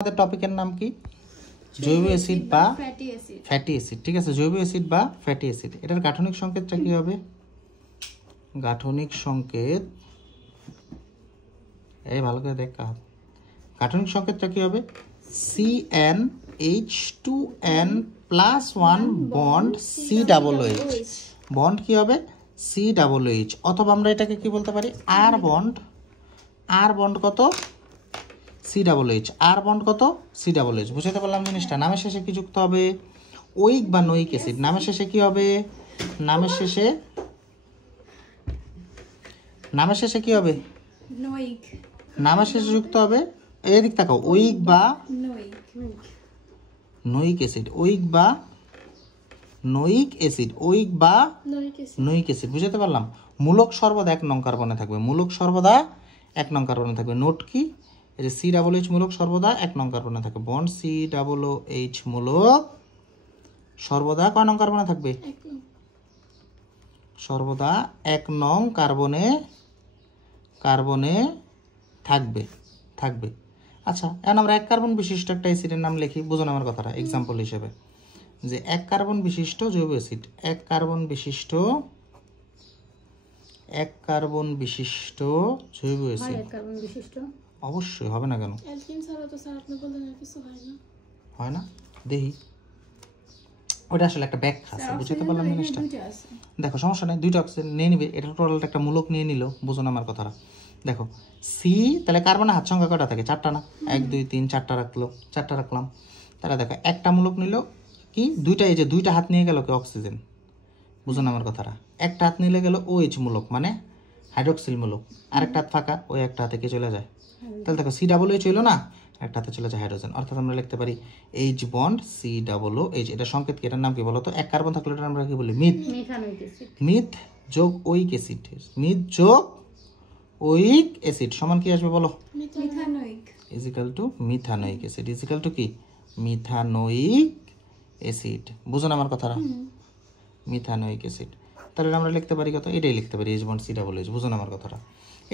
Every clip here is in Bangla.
আমাদের টপিকের নাম কি? জৈব অ্যাসিড বা ফ্যাটি অ্যাসিড। ঠিক আছে, জৈব অ্যাসিড বা ফ্যাটি অ্যাসিড। এটার গাঠনিক সংকেতটা কি হবে? গাঠনিক সংকেত, এই ভালো করে দেখ, গাঠনিক সংকেতটা কি হবে? CnH2n+1 bond COOH। বন্ড কি হবে? COOH। অথবা আমরা এটাকে কি বলতে পারি? আর বন্ড। আর বন্ড কত? COOH। আর বন্ড কত? COOH। বুঝতে পারলাম জিনিসটা? নামের শেষে কি যুক্ত হবে? ওইক বা নইক অ্যাসিড। নামের শেষে কি হবে? নামের শেষে কি হবে? নইক। নামের শেষে যুক্ত হবে, এদিক তাকাও, ওইক বা নইক অ্যাসিড। ওইক বা নইক অ্যাসিড। ওইক বা নইক অ্যাসিড। বুঝতে পারলাম? মূলক সর্বদা 1 নং কার্বনে থাকবে। মূলক সর্বদা 1 নং কার্বনে থাকবে। নোট কি? এই যে COOH মূলক সর্বদা 1 নং কার্বনে থাকবে। বন্ড COOH মূলক সর্বদা কয় নং কার্বনে থাকবে? সর্বদা 1 নং কার্বনে থাকবে। আচ্ছা, এখন আমরা 1 কার্বন বিশিষ্ট একটা অ্যাসিডের নাম লিখি, বুঝুন আমার কথাটা, এক্সাম্পল হিসেবে। যে 1 কার্বন বিশিষ্ট জৈব অ্যাসিড, 1 কার্বন বিশিষ্ট জৈব অ্যাসিড। অবশ্যই হবে না কেন? হয় না? দেখি, ওটা আসলে একটা ব্যাখ্যা আছে, বুঝতে পারলাম জিনিসটা? দেখো, সমস্যা নেই, 2টা অক্সিজেন নিয়ে নিবে, এটা টোটাল একটা মূলক নিয়ে নিল, বুঝুন আমার কথাটা। দেখো সি, তাহলে কার্বনের হাত সংখ্যা কটা থাকে? 4টা না? 1 2 3 4টা রাখলাম। তাহলে দেখো একটা মূলক নিল কি? 2টা, এই যে 2টা হাত নিয়ে গেল কি? অক্সিজেন। বুঝুন আমার কথাটা? একটা হাত নিলে গেল OH মূলক, মানে হাইড্রোক্সিল মূলক। আরেকটা হাত ফাঁকা, ওই একটা হাতে কি চলে যায়? তাহলে দেখো COOH হইলো না, একটা হাতে চলে যায় হাইড্রোজেন। অর্থাৎ আমরা লিখতে পারি H বন্ড COOH। এটা সংকেত কি? এটার নাম কি বলতো? 1 কার্বন থাকলে এটা আমরা কি বলি? মিথ যোগ ওইক অ্যাসিড। মিথ যোগ ওইক অ্যাসিড সমান কি আসবে বলো? Is equal to methanoic acid. Is equal to কি? Methanoic acid. বুঝুন আমার কথাটা? Methanoic acid. তাহলে আমরা লিখতে পারি কত? এটাই লিখতে পারি, H বন্ড COOH। বুঝুন আমার কথাটা?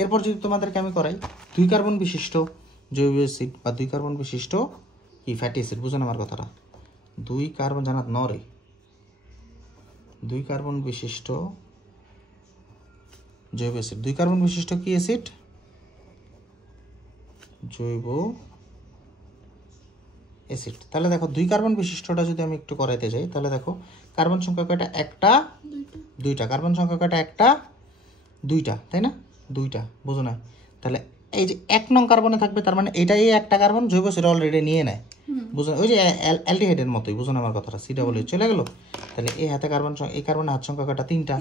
এরপর যদি তোমাদেরকে আমি করাই 2 কার্বন বিশিষ্ট জৈব অ্যাসিড বা 2 কার্বন বিশিষ্ট কি ফ্যাটি অ্যাসিড। বুঝুন আমার কথাটা? 2 কার্বন জানাত নরে, 2 কার্বন বিশিষ্ট জৈব অ্যাসিড। 2 কার্বন বিশিষ্ট কি অ্যাসিড? জৈব অ্যাসিড। তাহলে দেখো 2 কার্বন বিশিষ্টটা যদি আমি একটু করাইতে যাই, তাহলে দেখো কার্বন সংখ্যা কয়টা? একটা, দুইটা। কার্বন সংখ্যা কয়টা? একটা, দুইটা, তাই না? দুইটা, বুঝো না? তাহলে এই যে 1 নং কার্বনে থাকবে, তার মানে এটাই একটা কার্বন, জৈব সেটা অলরেডি নিয়ে নেয়। বুঝো? ওই যে অ্যালডিহাইডের মতোই, বুঝো না আমার কথাটা? COOH চলে গেল। তাহলে এই হাতে কার্বন, এই কার্বনের হাত সংখ্যা কয়টা? 3টা।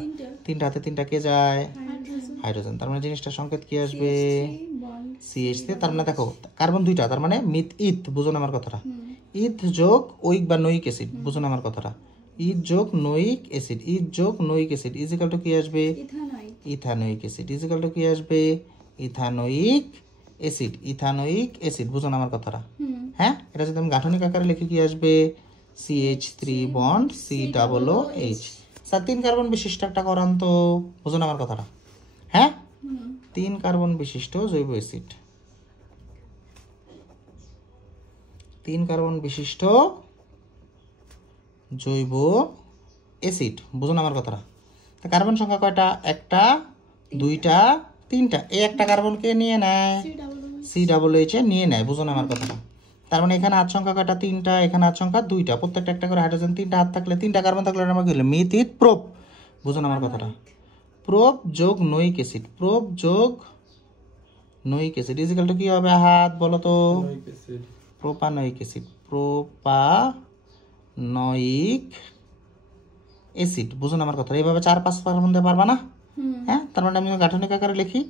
3টা হাতে 3টা কে যায়? হাইড্রোজেন। তার মানে জিনিসটার সংকেত কি আসবে? CH3। তার মানে দেখো কার্বন 2টা, তার মানে মিথ ইথ। বুঝো না আমার কথাটা? ইথ যোগ ওইক বা নইক অ্যাসিড। বুঝো না আমার কথাটা? ইথ যোগ নইক অ্যাসিড। ইথ যোগ নইক অ্যাসিড ইজিক্যাল টু কি আসবে? Ethanoic acid. ইজিক্যাল টু কি আসবে? Ethanoic acid. Ethanoic acid. বুঝো না আমার কথাটা? হ্যাঁ, এটা যদি আমি গাঠনিক আকারে লিখি কি আসবে? CH3 bond COOH। Sir 3 carbon বিশিষ্ট একটা করান তো। বুঝো না আমার কথাটা? হ্যাঁ, 3 কার্বন বিশিষ্ট জৈব অ্যাসিড। 3 কার্বন বিশিষ্ট জৈব অ্যাসিড। বুঝুন আমার কথাটা? কার্বন সংখ্যা কয়টা? একটা, দুইটা, 3টা। এই একটা কার্বনকে নিয়ে নেয়, COOH নিয়ে নেয়। বুঝুন আমার কথাটা? তার মানে এখানে হাত সংখ্যা কয়টা? 3টা। এখানে হাত সংখ্যা 2টা। প্রত্যেকটা একটা করে হাইড্রোজেন, 3টা হাত থাকলে, 3টা কার্বন থাকলে আমরা কি হলো? Meth eth prop. বুঝুন আমার কথাটা? প্রোপ যোগ নইক অ্যাসিড। প্রোপ যোগ নইক অ্যাসিড ইজিক্যাল টু কি হবে? হাত বলো তো? Propanoic acid. Propanoic acid. বুঝুন আমার কথা? এইভাবে 4-5 কার্বন দিতে পারবা না? হ্যাঁ, তার মানে আমি গাঠনিক আকারে লিখি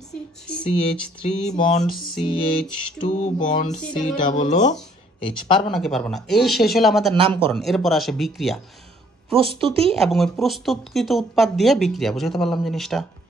CH3 bond CH2 bond COOH। পারবো নাকি পারবো না? এই শেষ হলো আমাদের নামকরণ। এরপর আসে বিক্রিয়া, প্রস্তুতি এবং ওই প্রস্তুতকৃত উৎপাদ দিয়ে বিক্রিয়া। বুঝতে পারলাম জিনিসটা?